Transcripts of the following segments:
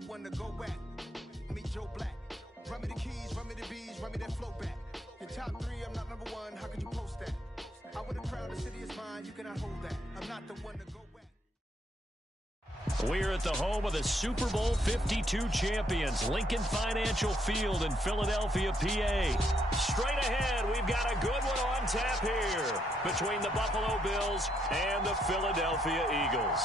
the one to go back. Meet Joe Black. Run me the keys, run me the bees, run me that flow back. Your top three, I'm not number one, how could you post that? I would have crowned the city is mine, you cannot hold that. I'm not the one to go back. We're at the home of the Super Bowl 52 champions, Lincoln Financial Field in Philadelphia, PA. Straight ahead, we've got a good one on tap here between the Buffalo Bills and the Philadelphia Eagles.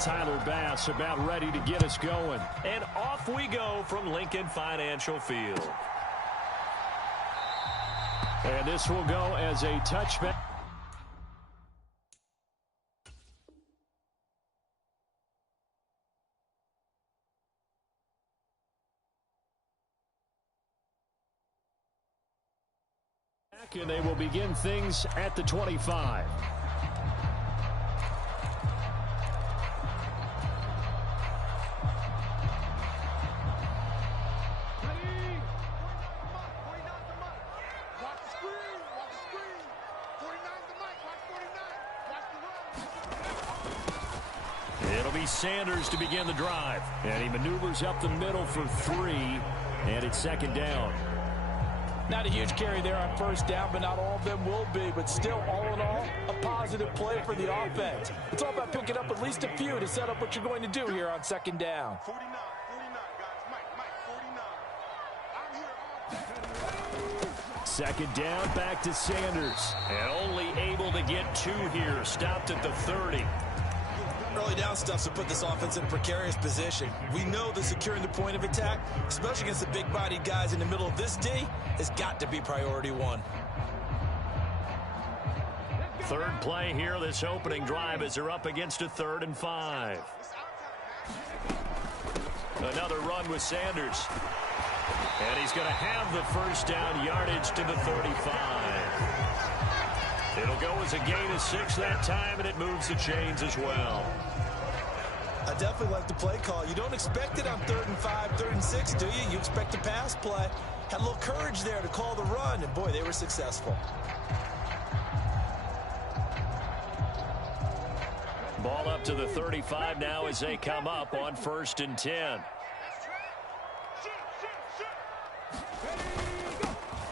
Tyler Bass about ready to get us going. And off we go from Lincoln Financial Field. And this will go as a touchback. And they will begin things at the 25. Sanders to begin the drive. And he maneuvers up the middle for 3. And it's second down. Not a huge carry there on first down, but not all of them will be. But still, all in all, a positive play for the offense. It's all about picking up at least a few to set up what you're going to do here on second down. 49, guys. Mike, 49. I'm here. Second down, back to Sanders. And only able to get 2 here. Stopped at the 30. Early down stuff to put this offense in a precarious position. We know that securing the point of attack, especially against the big-bodied guys in the middle of this D, has got to be priority 1. Third play here, this opening drive, as they're up against a 3rd and 5. Another run with Sanders. And he's going to have the first down, yardage to the 35. It'll go as a gain of 6 that time, and it moves the chains as well. I definitely like the play call. You don't expect it on 3rd and 5, 3rd and 6, do you? You expect a pass play. Had a little courage there to call the run, and boy, they were successful. Ball up to the 35 now as they come up on 1st and 10.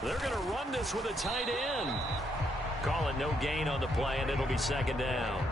They're going to run this with a tight end. Call it no gain on the play, and it'll be second down.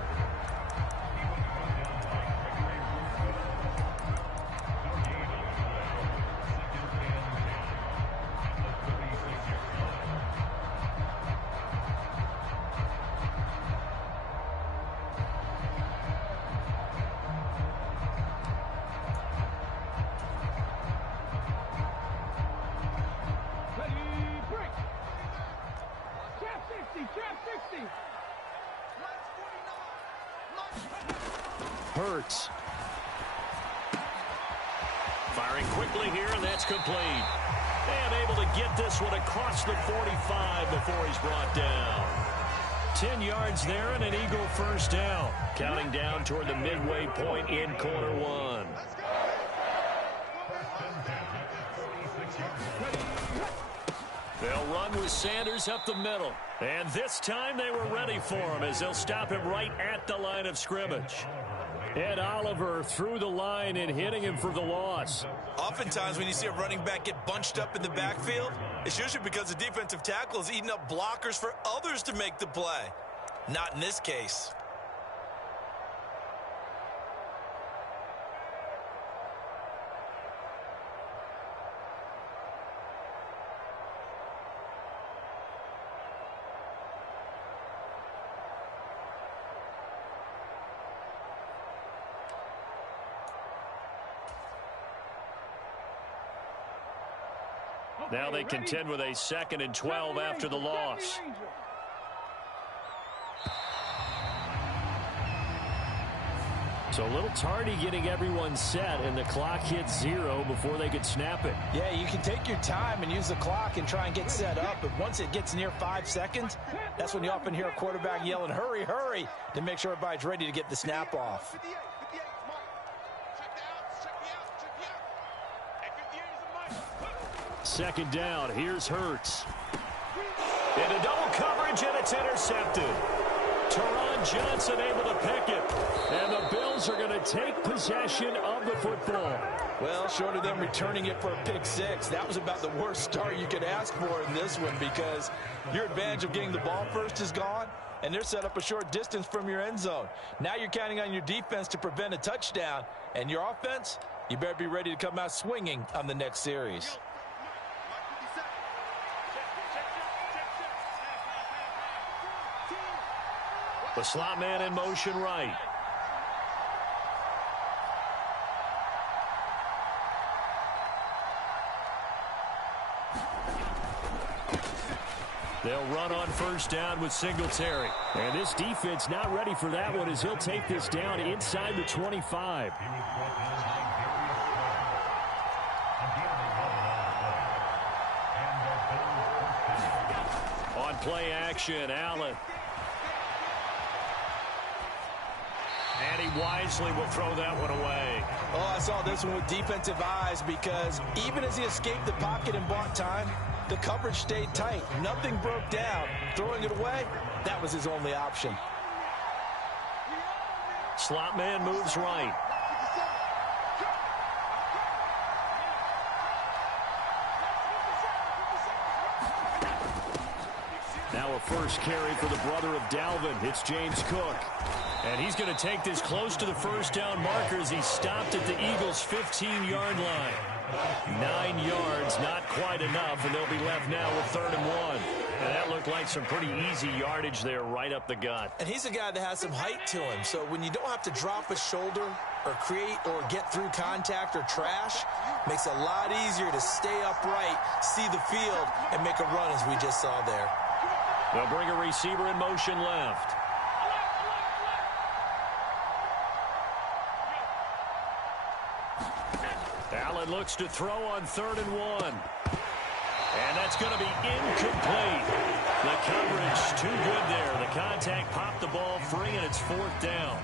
Hurts. Firing quickly here, and that's complete. And able to get this one across the 45 before he's brought down. 10 yards there and an Eagle first down. Counting down toward the midway point in quarter 1. They'll run with Sanders up the middle. And this time they were ready for him as they'll stop him right at the line of scrimmage. Ed Oliver through the line and hitting him for the loss. Oftentimes when you see a running back get bunched up in the backfield, it's usually because the defensive tackle is eating up blockers for others to make the play. Not in this case. Now they contend with a 2nd and 12 after the loss. So a little tardy getting everyone set, and the clock hits 0 before they could snap it. Yeah, you can take your time and use the clock and try and get set up, but once it gets near 5 seconds, that's when you often hear a quarterback yelling, hurry, hurry, to make sure everybody's ready to get the snap off. second down. Here's Hurts. Into double coverage, and it's intercepted. Teron Johnson able to pick it. And the Bills are going to take possession of the football. Well, short of them returning it for a pick six, that was about the worst start you could ask for in this one, because your advantage of getting the ball first is gone, and they're set up a short distance from your end zone. Now you're counting on your defense to prevent a touchdown, and your offense, you better be ready to come out swinging on the next series. The slot man in motion right. They'll run on first down with Singletary. And this defense not ready for that one, as he'll take this down inside the 25. On play action, Allen. And he wisely will throw that one away. Oh, I saw this one with defensive eyes, because even as he escaped the pocket and bought time, the coverage stayed tight. Nothing broke down. Throwing it away, that was his only option. Slot man moves right. Now a first carry for the brother of Dalvin. It's James Cook. And he's going to take this close to the first down marker as he stopped at the Eagles' 15-yard line. 9 yards, not quite enough, and they'll be left now with 3rd and 1. And that looked like some pretty easy yardage there right up the gut. And he's a guy that has some height to him, so when you don't have to drop a shoulder or create or get through contact or trash, makes it a lot easier to stay upright, see the field, and make a run as we just saw there. They'll bring a receiver in motion left. Allen looks to throw on 3rd and 1. And that's going to be incomplete. The coverage too good there. The contact popped the ball free, and it's 4th down.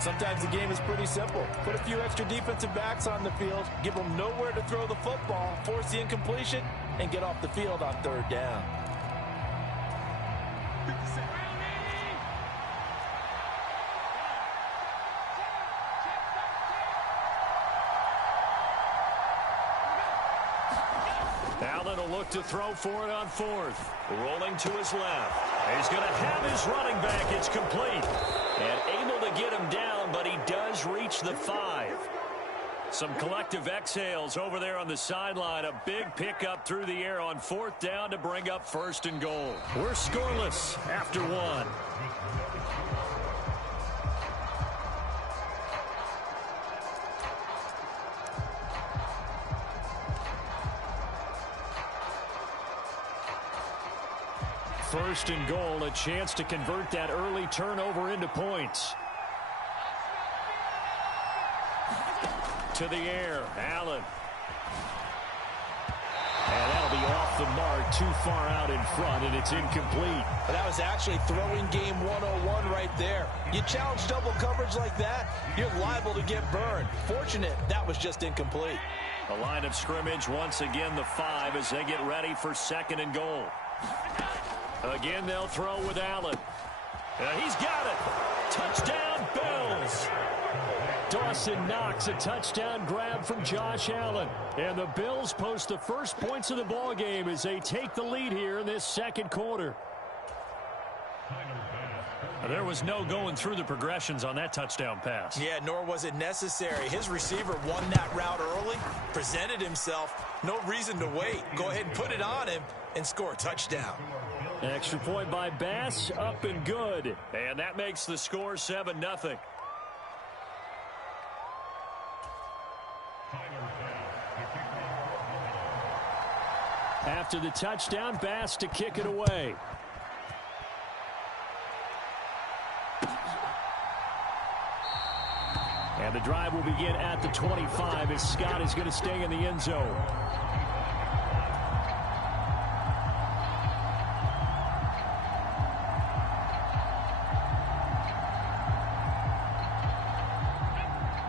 Sometimes the game is pretty simple. Put a few extra defensive backs on the field, give them nowhere to throw the football, force the incompletion, and get off the field on 3rd down. Allen will look to throw for it on 4th. Rolling to his left. He's going to have his running back. It's complete. And able to get him down, but he does reach the 5. Some collective exhales over there on the sideline. A big pickup through the air on 4th down to bring up 1st and goal. We're scoreless after 1. First and goal, a chance to convert that early turnover into points. To the air, Allen. And that'll be off the mark, too far out in front, and it's incomplete. But that was actually throwing game 101 right there. You challenge double coverage like that, you're liable to get burned. Fortunate, that was just incomplete. The line of scrimmage, once again, the 5 as they get ready for 2nd and goal. Again, they'll throw with Allen. He's got it. Touchdown, Bills. Dawson Knox, a touchdown grab from Josh Allen. And the Bills post the first points of the ball game as they take the lead here in this 2nd quarter. There was no going through the progressions on that touchdown pass. Yeah, nor was it necessary. His receiver won that route early, presented himself. No reason to wait. Go ahead and put it on him and score a touchdown. Extra point by Bass, up and good. And that makes the score 7-0. After the touchdown, Bass to kick it away. And the drive will begin at the 25 as Scott is going to stay in the end zone.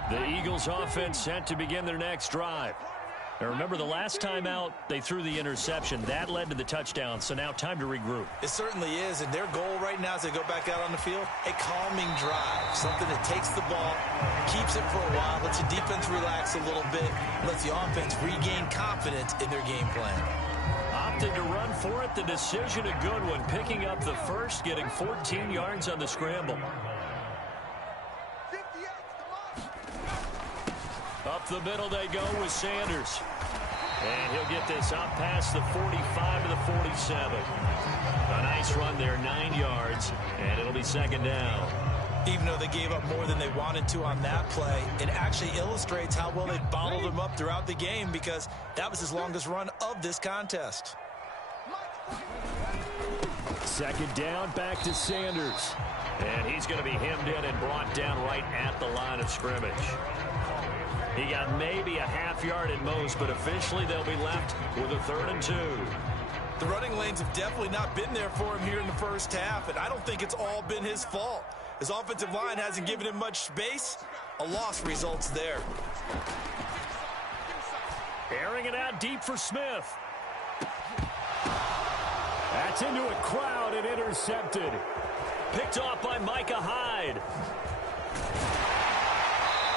The Eagles offense set to begin their next drive. Now remember, the last time out, they threw the interception. That led to the touchdown, so now time to regroup. It certainly is, and their goal right now as they go back out on the field, a calming drive, something that takes the ball, keeps it for a while, lets the defense relax a little bit, lets the offense regain confidence in their game plan. Opted to run for it, the decision a good one, picking up the first, getting 14 yards on the scramble. Up the middle they go with Sanders. And he'll get this up past the 45 to the 47. A nice run there, 9 yards, and it'll be second down. Even though they gave up more than they wanted to on that play, it actually illustrates how well they bottled them up throughout the game because that was his longest run of this contest. Second down, back to Sanders. And he's going to be hemmed in and brought down right at the line of scrimmage. He got maybe a half yard at most, but officially they'll be left with a 3rd and 2. The running lanes have definitely not been there for him here in the first half, and I don't think it's all been his fault. His offensive line hasn't given him much space. A loss results there. Airing it out deep for Smith. That's into a crowd and intercepted. Picked off by Micah Hyde.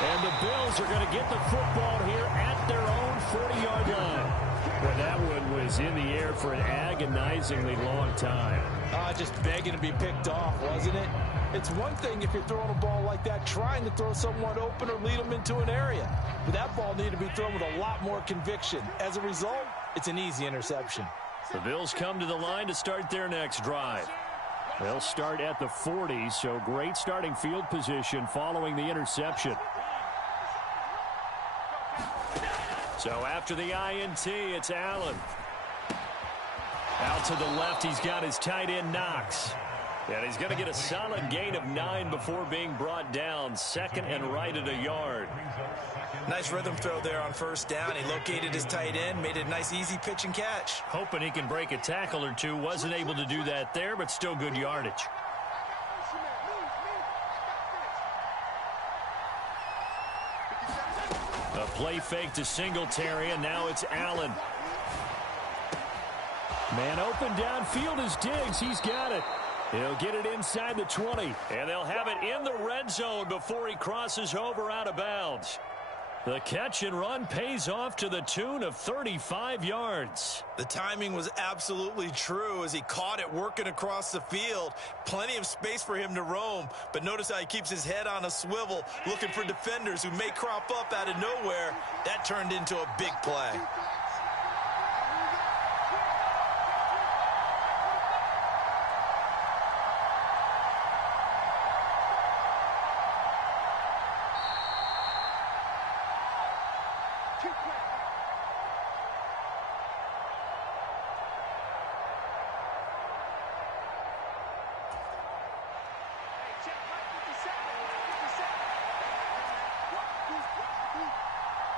And the Bills are going to get the football here at their own 40-yard line. Well, that one was in the air for an agonizingly long time. Just begging to be picked off, wasn't it? It's one thing if you're throwing a ball like that, trying to throw someone open or lead them into an area. But that ball needed to be thrown with a lot more conviction. As a result, it's an easy interception. The Bills come to the line to start their next drive. They'll start at the 40, so great starting field position following the interception. So after the INT, it's Allen. Out to the left, he's got his tight end Knox. And he's going to get a solid gain of 9 before being brought down. 2nd and right at a yard. Nice rhythm throw there on first down. He located his tight end, made it a nice easy pitch and catch. Hoping he can break a tackle or two. Wasn't able to do that there, but still good yardage. A play fake to Singletary, and now it's Allen. Man open downfield is Diggs. He's got it. He'll get it inside the 20. And they'll have it in the red zone before he crosses over out of bounds. The catch and run pays off to the tune of 35 yards. The timing was absolutely true as he caught it working across the field. Plenty of space for him to roam, but notice how he keeps his head on a swivel, looking for defenders who may crop up out of nowhere. That turned into a big play.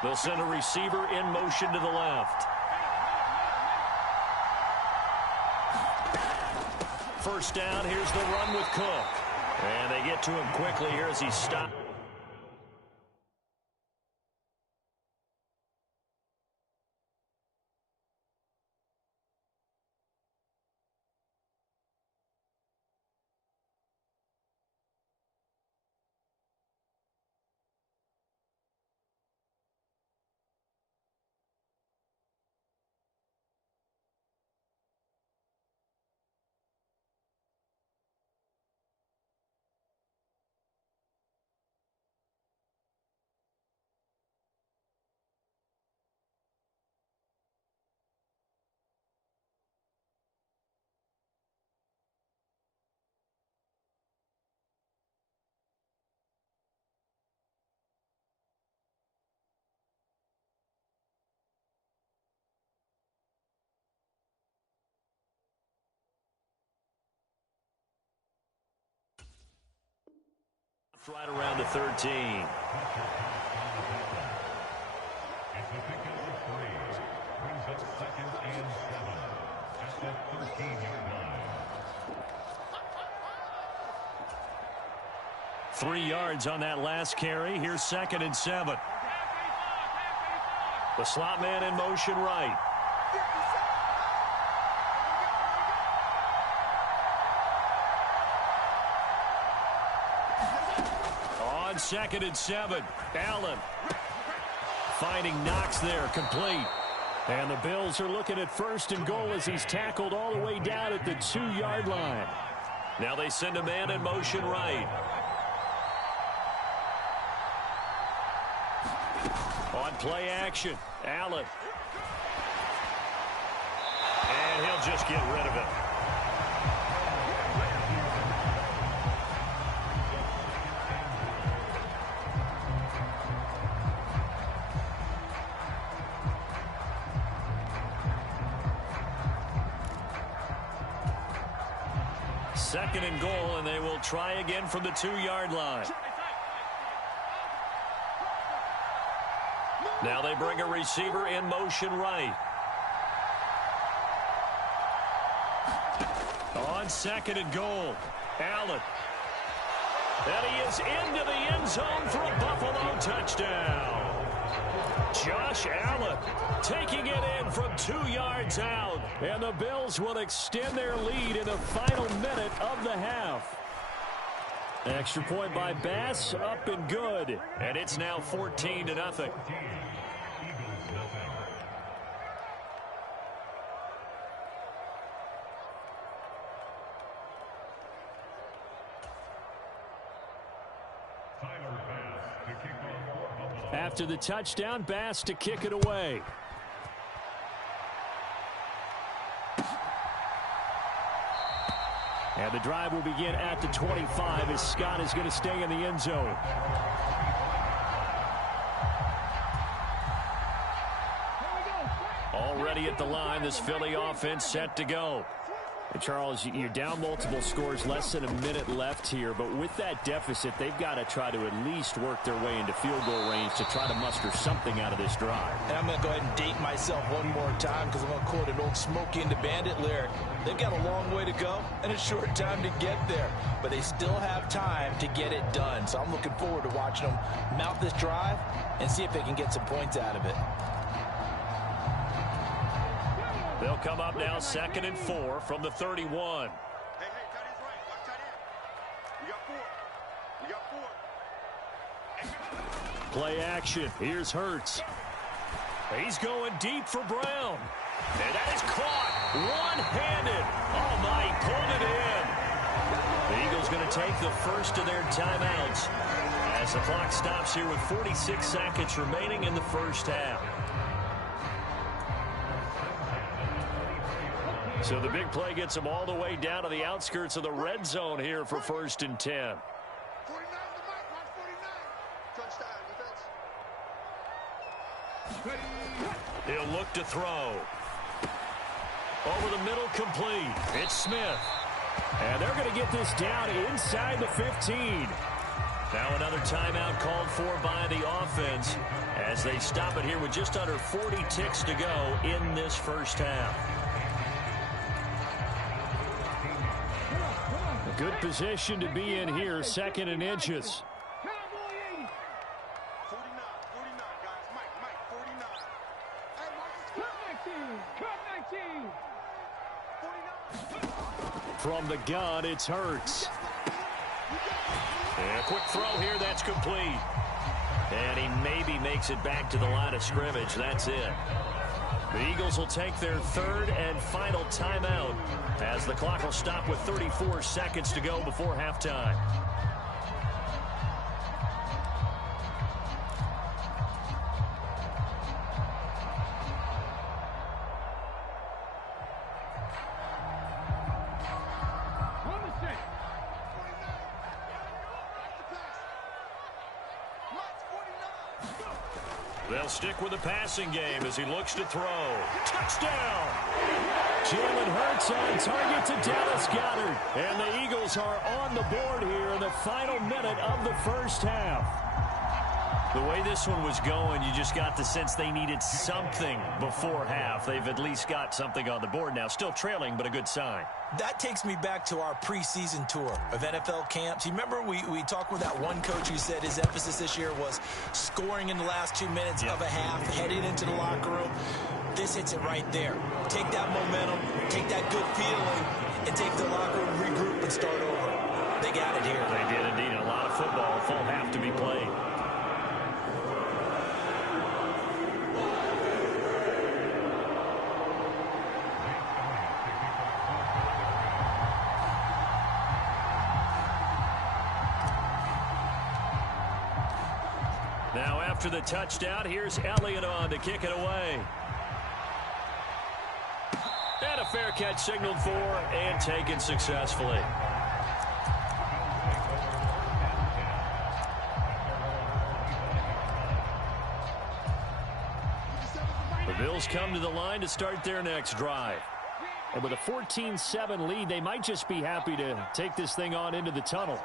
They'll send a receiver in motion to the left. First down, here's the run with Cook. And they get to him quickly here as he stopped. Right around the 13. Brings up 2nd and 7 at the 13-yard line. 3 yards on that last carry. Here's 2nd and 7. The slot man in motion right. On 2nd and 7, Allen finding Knox there, complete. And the Bills are looking at 1st and goal as he's tackled all the way down at the 2-yard line. Now they send a man in motion right. On play action, Allen. And he'll just get rid of it. Second and goal, and they will try again from the 2-yard line. Now they bring a receiver in motion right. On 2nd and goal, Allen. And he is into the end zone for a Buffalo touchdown. Josh Allen taking it in from 2 yards out. And the Bills will extend their lead in the final minute of the half. Extra point by Bass, up and good. And it's now 14-0. After the touchdown, Bass to kick it away. And the drive will begin at the 25 as Scott is going to stay in the end zone. Already at the line, this Philly offense set to go. And Charles, you're down multiple scores, less than a minute left here. But with that deficit, they've got to try to at least work their way into field goal range to try to muster something out of this drive. And I'm going to go ahead and date myself one more time because I'm going to quote an old Smokey and the Bandit lyric. They've got a long way to go and a short time to get there. But they still have time to get it done. So I'm looking forward to watching them mount this drive and see if they can get some points out of it. They'll come up now 2nd and 4 from the 31. Hey, tight end's right. Watch tight end. We got 4. Play action. Here's Hurts. He's going deep for Brown. And that is caught. One-handed. Oh, my. He pulled it in. The Eagles going to take the first of their timeouts as the clock stops here with 46 seconds remaining in the first half. So the big play gets them all the way down to the outskirts of the red zone here for 1st and 10. 49 the mic. Watch 49. Touchdown. Defense. He'll look to throw. Over the middle, complete. It's Smith. And they're going to get this down inside the 15. Now another timeout called for by the offense as they stop it here with just under 40 ticks to go in this first half. Good position to be in here, 2nd and inches. 49, guys. Mike, 49. Hey, Cut 19. 49. From the gun, it's Hurts. And a quick throw here, that's complete. And he maybe makes it back to the line of scrimmage. That's it. The Eagles will take their 3rd and final timeout as the clock will stop with 34 seconds to go before halftime. They'll stick with the passing game as he looks to throw. Touchdown! Jalen Hurts on target to Dallas Goedert. And the Eagles are on the board here in the final minute of the first half. The way this one was going, you just got the sense they needed something before half. They've at least got something on the board now. Still trailing, but a good sign. That takes me back to our preseason tour of NFL camps. You remember we talked with that one coach who said his emphasis this year was scoring in the last 2 minutes of a half, heading into the locker room. This hits it right there. Take that momentum, take that good feeling, and take the locker room, regroup, and start over. They got it here. They did indeed. A lot of football, full half to be played. Now after the touchdown, here's Elliott on to kick it away. And a fair catch signaled for and taken successfully. The Bills come to the line to start their next drive. And with a 14-7 lead, they might just be happy to take this thing on into the tunnel.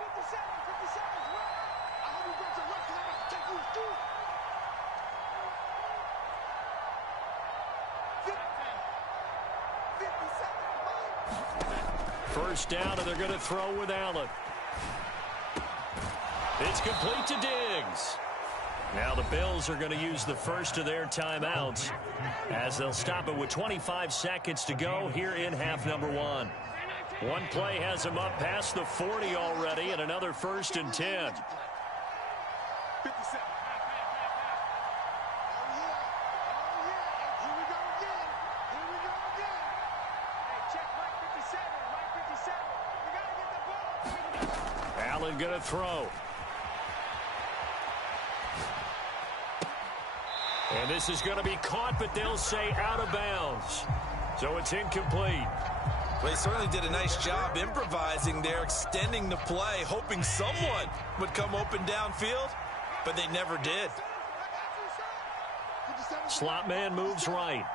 First down, and they're going to throw with Allen. It's complete to Diggs. Now the Bills are going to use the first of their timeouts as they'll stop it with 25 seconds to go here in half number one. One play has them up past the 40 already, and another 1st and 10. Allen going to throw. And this is going to be caught, but they'll say out of bounds. So it's incomplete. Well, they certainly did a nice job improvising there, extending the play, hoping someone would come open downfield, but they never did. Slot man moves right.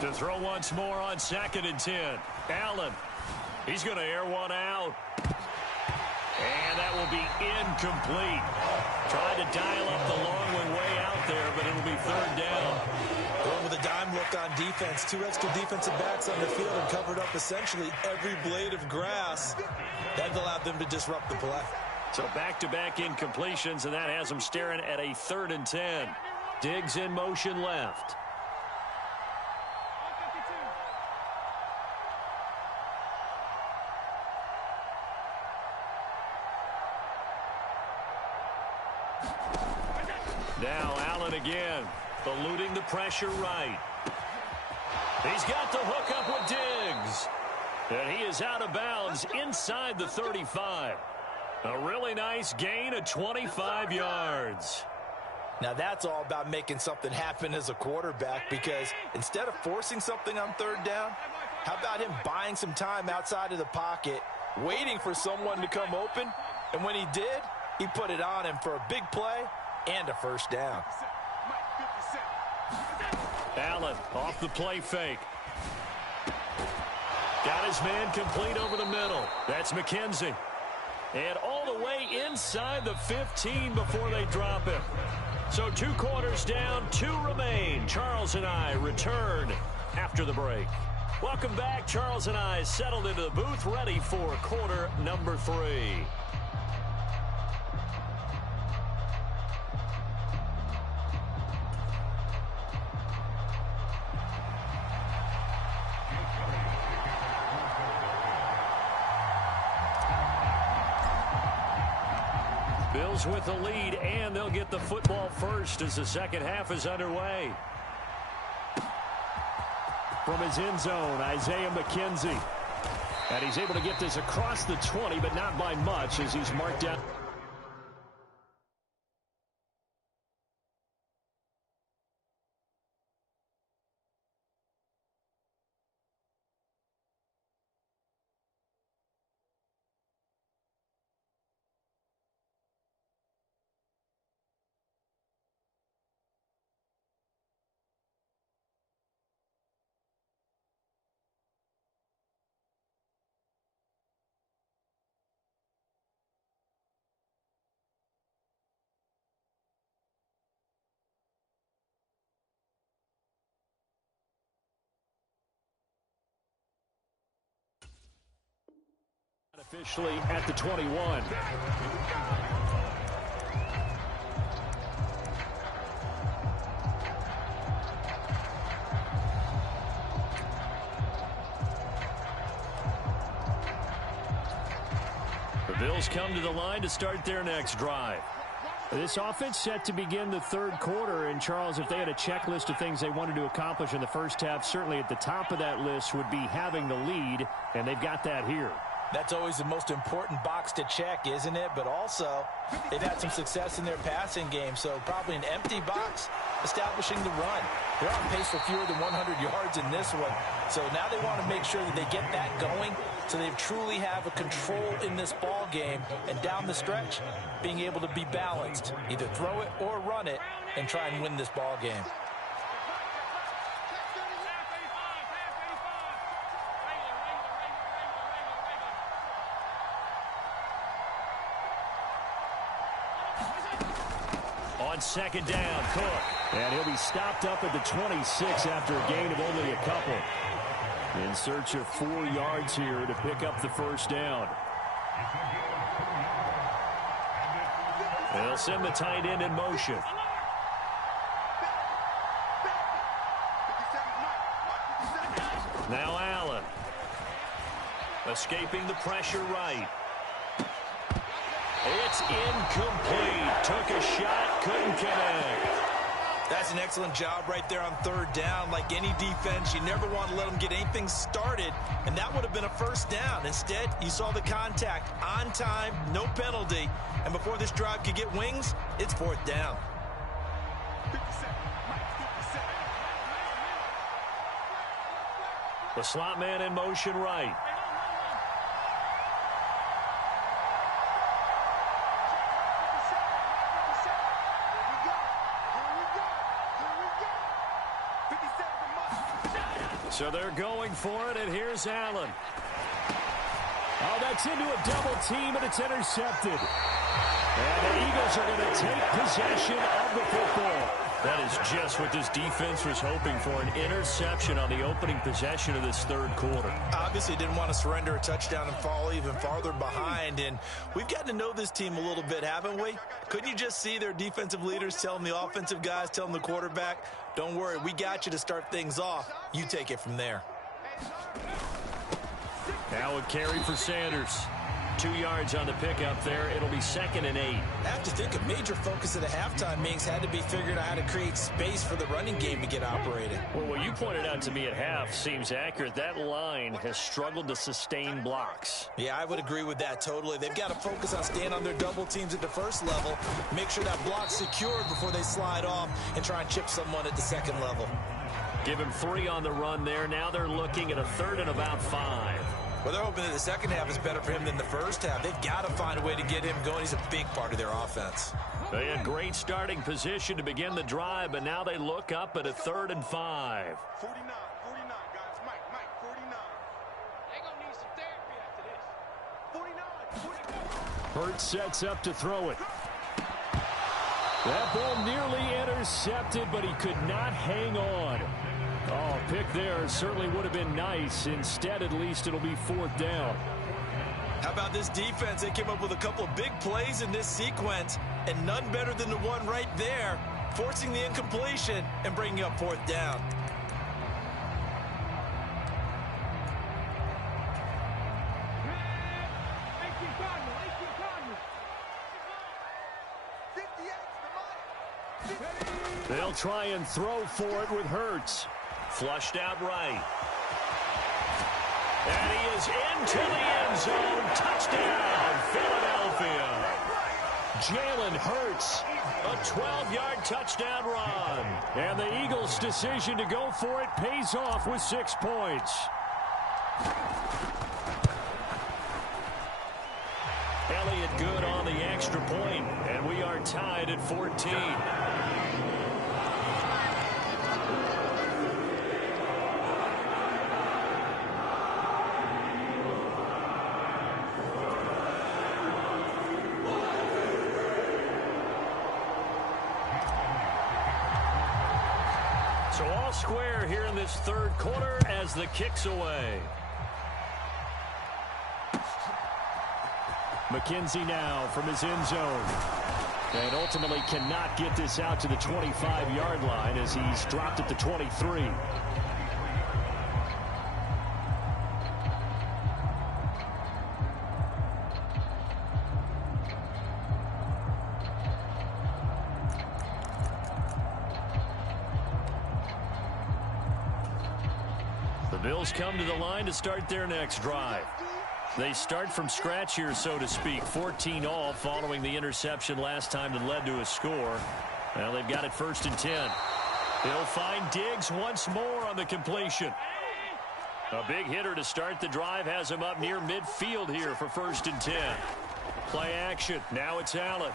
To throw once more on 2nd and 10. Allen. He's going to air one out. And that will be incomplete. Tried to dial up the long one way out there, but it'll be 3rd down. Going with a dime look on defense. 2 extra defensive backs on the field and covered up essentially every blade of grass. That allowed them to disrupt the play. So back-to-back incompletions, and that has them staring at a 3rd and 10. Diggs in motion left. Now Allen again, eluding the pressure right. He's got the hook up with Diggs. And he is out of bounds inside the 35. A really nice gain of 25 yards. Now that's all about making something happen as a quarterback, because instead of forcing something on 3rd down, how about him buying some time outside of the pocket, waiting for someone to come open, and when he did, he put it on him for a big play and a 1st down. Allen off the play fake. Got his man complete over the middle. That's McKenzie. And all the way inside the 15 before they drop him. So 2 quarters down, 2 remain. Charles and I return after the break. Welcome back. Charles and I settled into the booth, ready for quarter number 3. Bills with the lead, and they'll get the football first as the second half is underway. From his end zone, Isaiah McKenzie. And he's able to get this across the 20, but not by much as he's marked down. Officially at the 21. The Bills come to the line to start their next drive. This offense set to begin the third quarter. And, Charles, if they had a checklist of things they wanted to accomplish in the first half, certainly at the top of that list would be having the lead, and they've got that here. That's always the most important box to check, isn't it? But also, they've had some success in their passing game, so probably an empty box establishing the run. They're on pace for fewer than 100 yards in this one. So now they want to make sure that they get that going so they truly have a control in this ball game. And down the stretch, being able to be balanced, either throw it or run it, and try and win this ball game. On second down, Cook. And he'll be stopped up at the 26 after a gain of only a couple. In search of 4 yards here to pick up the first down. They'll send the tight end in motion. Now Allen. Escaping the pressure right. It's incomplete. Took a shot, couldn't connect. That's an excellent job right there on third down. Like any defense, you never want to let them get anything started, and that would have been a first down. Instead, you saw the contact on time, no penalty, and before this drive could get wings, it's fourth down. The slot man in motion right. So they're going for it, and here's Allen. Oh, that's into a double team, and it's intercepted. And the Eagles are going to take possession of the football. That is just what this defense was hoping for, an interception on the opening possession of this third quarter. Obviously didn't want to surrender a touchdown and fall even farther behind, and we've gotten to know this team a little bit, haven't we? Couldn't you just see their defensive leaders telling the offensive guys, telling the quarterback, don't worry, we got you to start things off. You take it from there. Now a carry for Sanders. 2 yards on the pickup there. It'll be 2nd and 8. I have to think a major focus at the halftime meetings had to be figuring out how to create space for the running game to get operating. Well, what you pointed out to me at half seems accurate. That line has struggled to sustain blocks. Yeah, I would agree with that totally. They've got to focus on staying on their double teams at the first level, make sure that block's secured before they slide off and try and chip someone at the second level. Give him 3 on the run there. Now they're looking at a 3rd and about 5. Well, they're hoping that the second half is better for him than the first half. They've got to find a way to get him going. He's a big part of their offense. They had great starting position to begin the drive, but now they look up at a 3rd and 5. 49, guys. Mike, 49. They're going to need some therapy after this. 49. Hurts sets up to throw it. That ball nearly intercepted, but he could not hang on. Oh, pick there certainly would have been nice. Instead, at least it'll be 4th down. How about this defense? They came up with a couple of big plays in this sequence, and none better than the one right there, forcing the incompletion and bringing up 4th down. They'll try and throw for it with Hurts. Flushed out right. And he is into the end zone. Touchdown, Philadelphia. Jalen Hurts, a 12-yard touchdown run. And the Eagles' decision to go for it pays off with 6 points. Elliott good on the extra point, and we are tied at 14. So all square here in this third quarter as the kick's away. McKenzie now from his end zone. And ultimately cannot get this out to the 25-yard line as he's dropped at the 23. The Bills come to the line to start their next drive. They start from scratch here, so to speak. 14 all following the interception last time that led to a score. Well, they've got it 1st and 10. He'll find Diggs once more on the completion. A big hitter to start the drive has him up near midfield here for 1st and 10. Play action. Now it's Allen.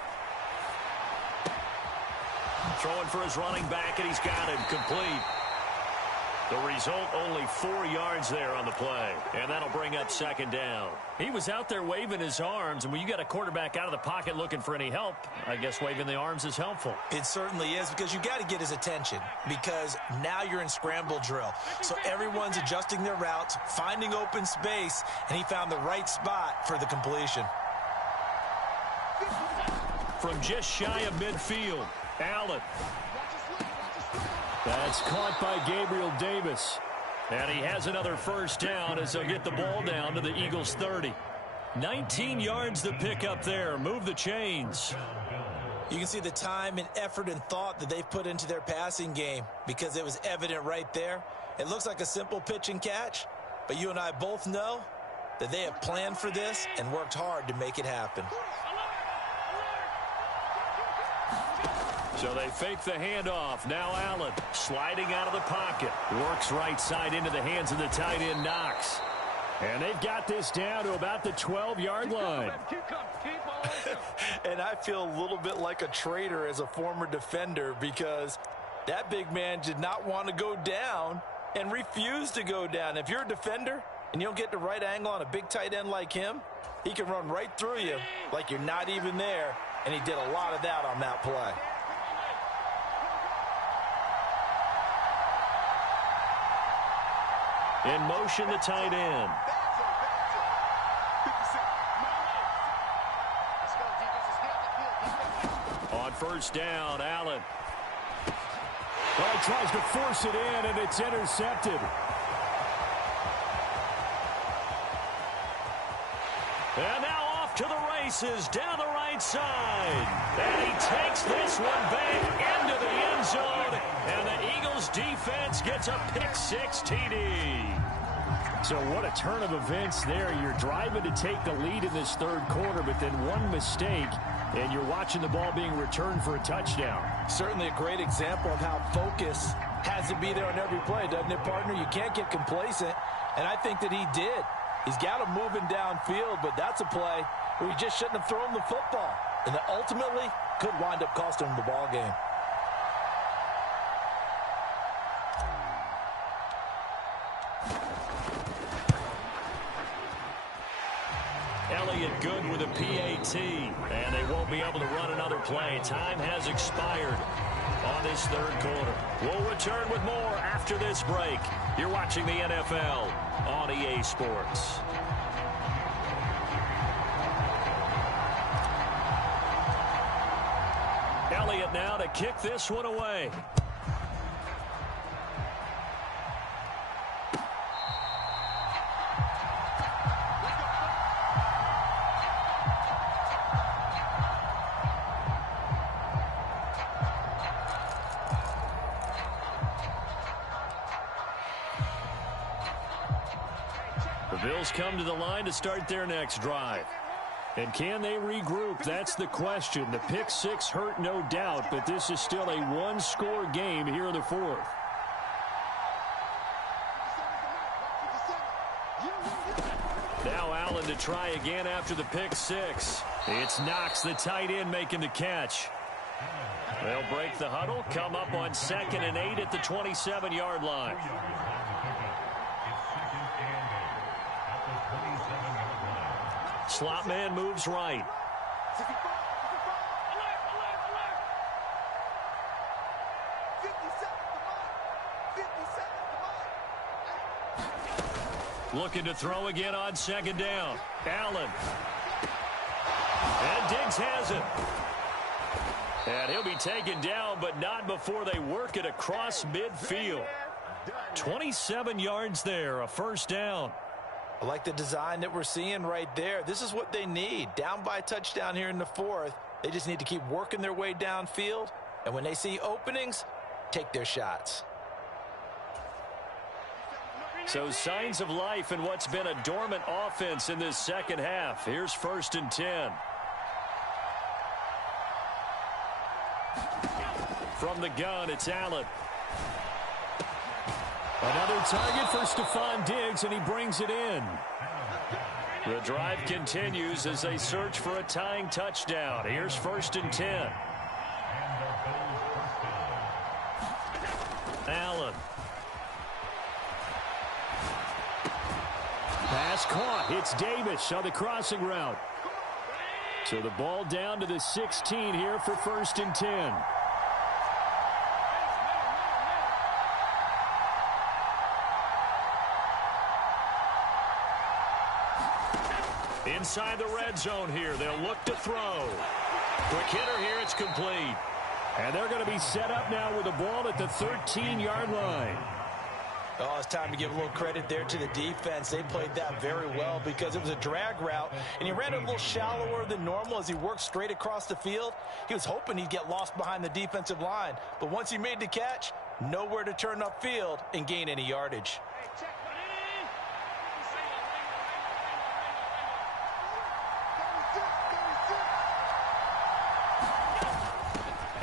Throwing for his running back, and he's got it complete. The result, only 4 yards there on the play. And that'll bring up 2nd down. He was out there waving his arms, and when you got a quarterback out of the pocket looking for any help, I guess waving the arms is helpful. It certainly is, because you got to get his attention, because now you're in scramble drill. So everyone's adjusting their routes, finding open space, and he found the right spot for the completion. From just shy of midfield, Allen. That's caught by Gabriel Davis. And he has another 1st down as they'll get the ball down to the Eagles' 30. 19 yards to pick up there. Move the chains. You can see the time and effort and thought that they've put into their passing game, because it was evident right there. It looks like a simple pitch and catch, but you and I both know that they have planned for this and worked hard to make it happen. So they fake the handoff. Now Allen sliding out of the pocket. Works right side into the hands of the tight end, Knox. And they've got this down to about the 12-yard line. And I feel a little bit like a traitor as a former defender, because that big man did not want to go down and refused to go down. If you're a defender and you don't get the right angle on a big tight end like him, he can run right through you like you're not even there, and he did a lot of that on that play. In motion, the tight end. On 1st down, Allen. Well, he tries to force it in, and it's intercepted. And now off to the races, down the right side. And he takes this one back into the end zone. And the Eagles defense gets a pick-6 TD. So what a turn of events there. You're driving to take the lead in this 3rd quarter, but then one mistake, and you're watching the ball being returned for a touchdown. Certainly a great example of how focus has to be there on every play, doesn't it, partner? You can't get complacent, and I think that he did. He's got him moving downfield, but that's a play where he just shouldn't have thrown the football, and that ultimately could wind up costing him the ball game. Elliott good with a PAT, and they won't be able to run another play. Time has expired on this 3rd quarter. We'll return with more after this break. You're watching the NFL on EA Sports. Elliott now to kick this one away. Bills come to the line to start their next drive. And can they regroup? That's the question. The pick-6 hurt, no doubt, but this is still a one-score game here in the 4th. Now Allen to try again after the pick-6. It's Knox, the tight end, making the catch. They'll break the huddle, come up on 2nd and 8 at the 27-yard line. Slot man moves right. Looking to throw again on 2nd down. Allen. Hopkins has it. And he'll be taken down, but not before they work it across midfield. 27 yards there, a first down. I like the design that we're seeing right there. This is what they need. Down by a touchdown here in the fourth. They just need to keep working their way downfield. And when they see openings, take their shots. So signs of life in what's been a dormant offense in this second half. Here's 1st and 10. From the gun, it's Allen. Another target for Stephon Diggs, and he brings it in. The drive continues as they search for a tying touchdown. Here's 1st and 10. Allen. Pass caught. It's Davis on the crossing route. So the ball down to the 16 here for 1st and 10. Inside the red zone here. They'll look to throw. Quick hitter here. It's complete. And they're going to be set up now with the ball at the 13-yard line. Oh, it's time to give a little credit there to the defense. They played that very well because it was a drag route, and he ran it a little shallower than normal as he worked straight across the field. He was hoping he'd get lost behind the defensive line, but once he made the catch, nowhere to turn upfield and gain any yardage.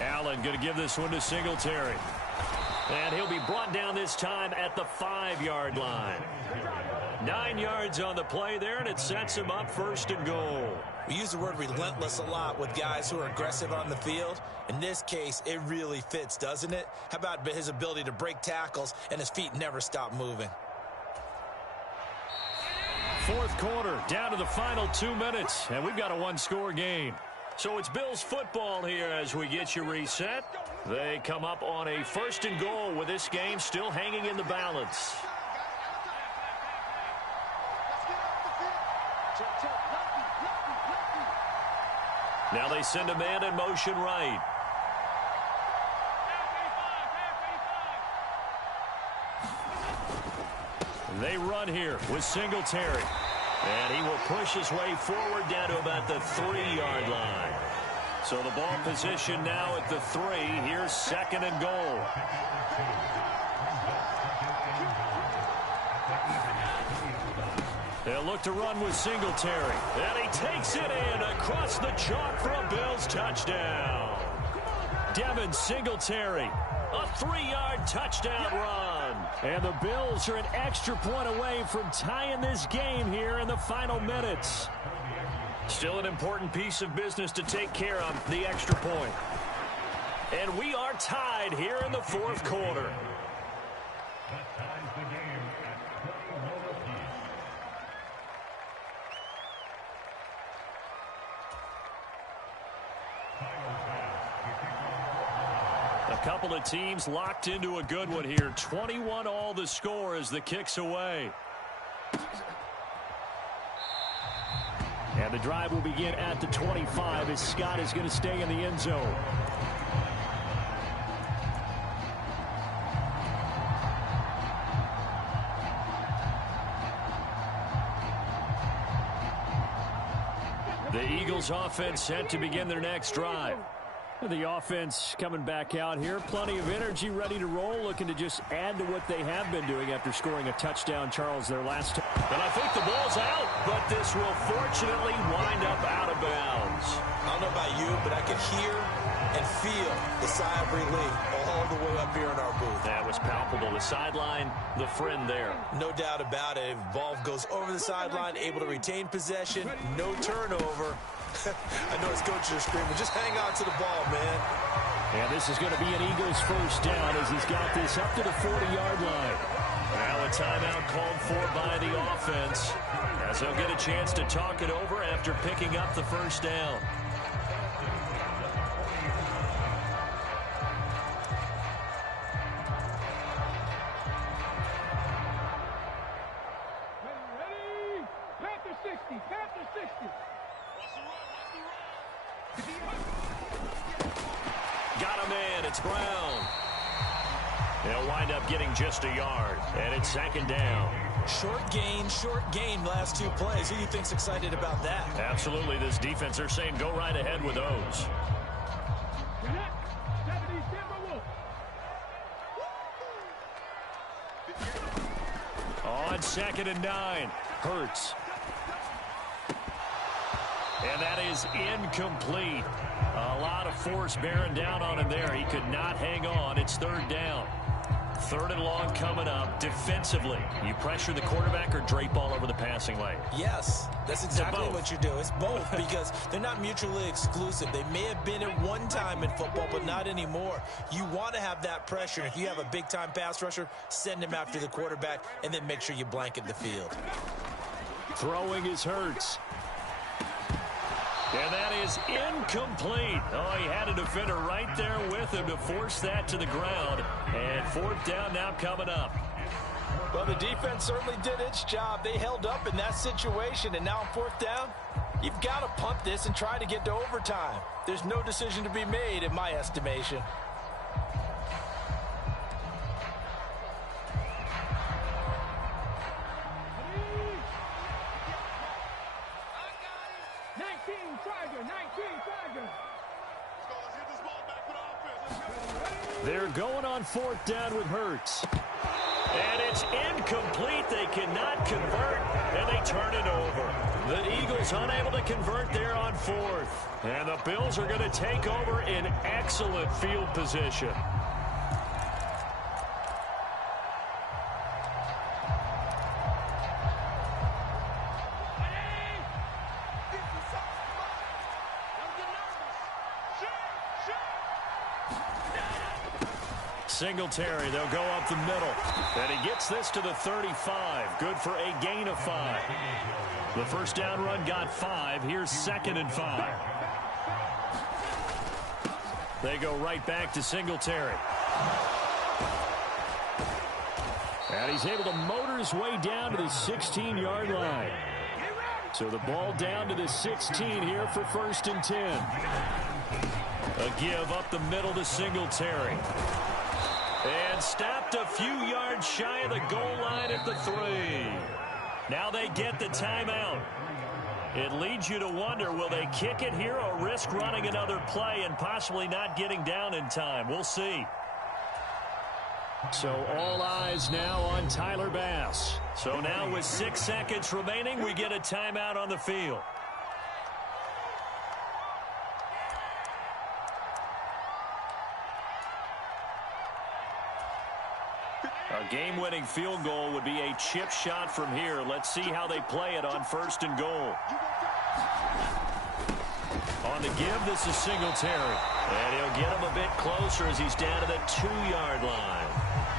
Allen going to give this one to Singletary. And he'll be brought down this time at the 5-yard line. 9 yards on the play there, and it sets him up 1st and goal. We use the word relentless a lot with guys who are aggressive on the field. In this case, it really fits, doesn't it? How about his ability to break tackles and his feet never stop moving? 4th quarter, down to the final 2 minutes, and we've got a one-score game. So it's Bills football here as we get you reset. They come up on a 1st and goal with this game still hanging in the balance. Now they send a man in motion right. They run here with Singletary. And he will push his way forward down to about the 3-yard line. So the ball position now at the 3. Here's 2nd and goal. They'll look to run with Singletary. And he takes it in across the chalk for a Bills touchdown. Devin Singletary. A 3-yard touchdown run. And the Bills are an extra point away from tying this game here in the final minutes. Still an important piece of business to take care of, the extra point. And we are tied here in the 4th quarter. That ties the game at 21 apiece. A couple of teams locked into a good one here. 21 all the score as the kick's away. And the drive will begin at the 25 as Scott is going to stay in the end zone. The Eagles offense set to begin their next drive. The offense coming back out here. Plenty of energy, ready to roll, looking to just add to what they have been doing after scoring a touchdown, Charles, their last time. And I think the ball's out, but this will fortunately wind up out of bounds. I don't know about you, but I can hear and feel the sigh of relief all the way up here in our booth. That was palpable. The sideline, the friend there. No doubt about it. Ball goes over the sideline, able to retain possession, no turnover. I know his coaches are screaming, just hang on to the ball, man. And this is going to be an Eagles first down as he's got this up to the 40-yard line. Now a timeout called for by the offense as they'll get a chance to talk it over after picking up the first down. Ready? Panther 60, Panther 60. Got him in. It's Brown. They'll wind up getting just a yard, and it's second down. Short gain last two plays. Who do you think's excited about that? Absolutely. This defense, they're saying go right ahead with those. On 2nd and 9, Hurts. And that is incomplete. A lot of force bearing down on him there. He could not hang on. It's 3rd down. 3rd and long coming up. Defensively, you pressure the quarterback or drape all over the passing lane? Yes, that's exactly what you do. It's both because they're not mutually exclusive. They may have been at one time in football, but not anymore. You want to have that pressure. If you have a big-time pass rusher, send him after the quarterback, and then make sure you blanket the field. Throwing is Hurts. And that is incomplete. Oh, he had a defender right there with him to force that to the ground. And 4th down now coming up. Well, the defense certainly did its job. They held up in that situation. And now on 4th down, you've got to punt this and try to get to overtime. There's no decision to be made in my estimation. They're going on 4th down with Hurts. And it's incomplete. They cannot convert, and they turn it over. The Eagles unable to convert there on 4th. And the Bills are going to take over in excellent field position. Singletary, they'll go up the middle. And he gets this to the 35. Good for a gain of 5. The first down run got 5. Here's 2nd and 5. They go right back to Singletary. And he's able to motor his way down to the 16-yard line. So the ball down to the 16 here for 1st and 10. A give up the middle to Singletary. And stopped a few yards shy of the goal line at the 3. Now they get the timeout. It leads you to wonder, will they kick it here or risk running another play and possibly not getting down in time? We'll see. So all eyes now on Tyler Bass. So now with 6 seconds remaining, we get a timeout on the field. A game-winning field goal would be a chip shot from here. Let's see how they play it on 1st and goal. On the give, this is Singletary. And he'll get him a bit closer as he's down to the 2-yard line.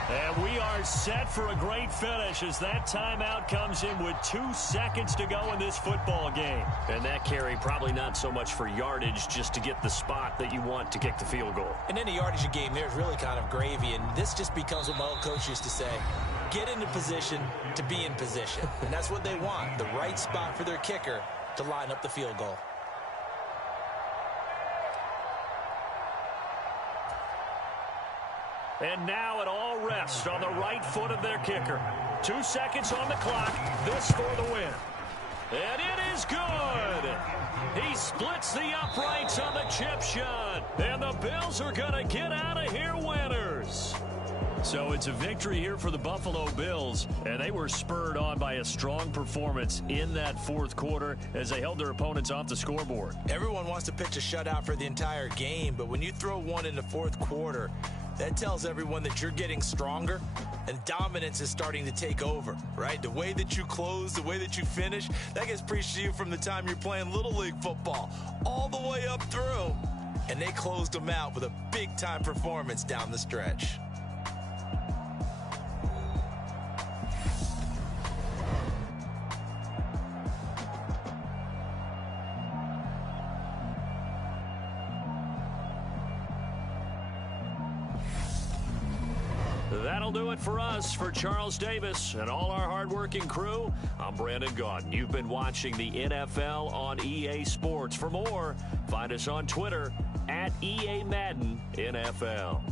And we are set for a great finish as that timeout comes in with 2 seconds to go in this football game. And that carry probably not so much for yardage, just to get the spot that you want to kick the field goal. And any yardage game there is really kind of gravy, and this just becomes what my old coach used to say. Get into position to be in position. And that's what they want, the right spot for their kicker to line up the field goal. And now it all rests on the right foot of their kicker. 2 seconds on the clock. This for the win. And it is good. He splits the uprights on the chip shot. And the Bills are going to get out of here winners. So it's a victory here for the Buffalo Bills, and they were spurred on by a strong performance in that 4th quarter as they held their opponents off the scoreboard. Everyone wants to pitch a shutout for the entire game, but when you throw one in the 4th quarter, that tells everyone that you're getting stronger and dominance is starting to take over, right? The way that you close, the way that you finish, that gets preached to you from the time you're playing Little League football all the way up through. And they closed them out with a big-time performance down the stretch. That'll do it for us. For Charles Davis and all our hardworking crew, I'm Brandon Gaudin. You've been watching the NFL on EA Sports. For more, find us on Twitter @EA Madden NFL.